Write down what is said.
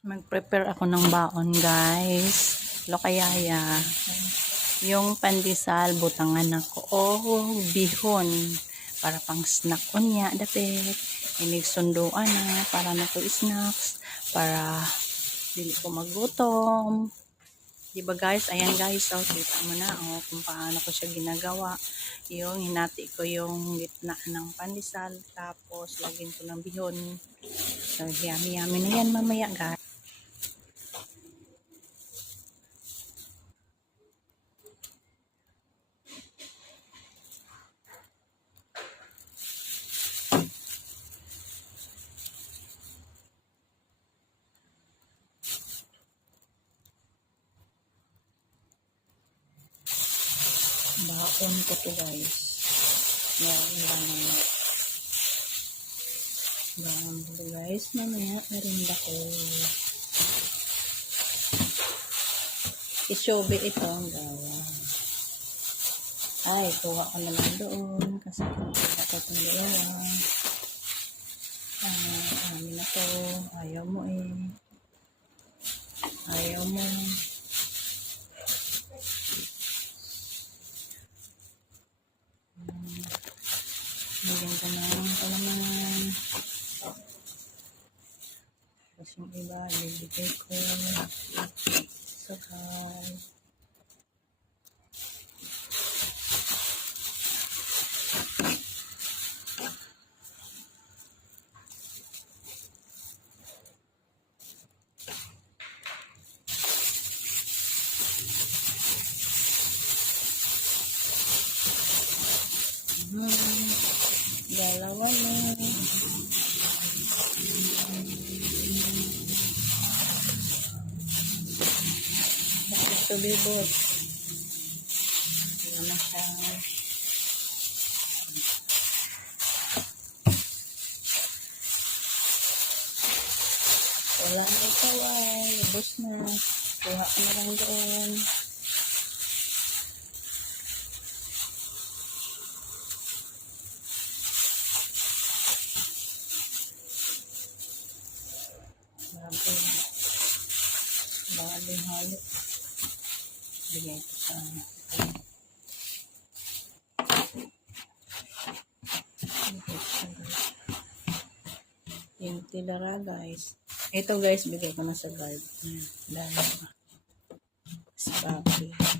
Mag-prepare ako ng baon, guys. Lokayaya. Yung pandesal, butangan ako. Oh, bihon. Para pang snack unya, dapit. Inig sunduan na. Para na ko snacks. Para dili ko magutom. Diba guys? Ayan guys. So, kita mo na kung paano ko siya ginagawa. Yung hinati ko yung gitna ng pandesal. Tapos, lagyan ko ng bihon. So, yummy na yan mamaya guys. Baon ko to guys. Baon ko guys. Mamaya merinda ko. Isobe ito ang gawa. Ay, kuha ko na lang doon. Kasi kuha ko itong dalawa. Amin na to. Ayaw mo eh. Ayaw mo. Bigyan ko na lang kalaman. Tapos yung iba, bibigay ko. Sakal. Dalawa na. Ito bibot. Ayan na siya. Wala na ito ay. Lubos na. Kuha ka na lang doon. Bago halo. Bigay ko sa yung tilara guys. Ito guys, bigay ko na sa guard. Dahil si papi.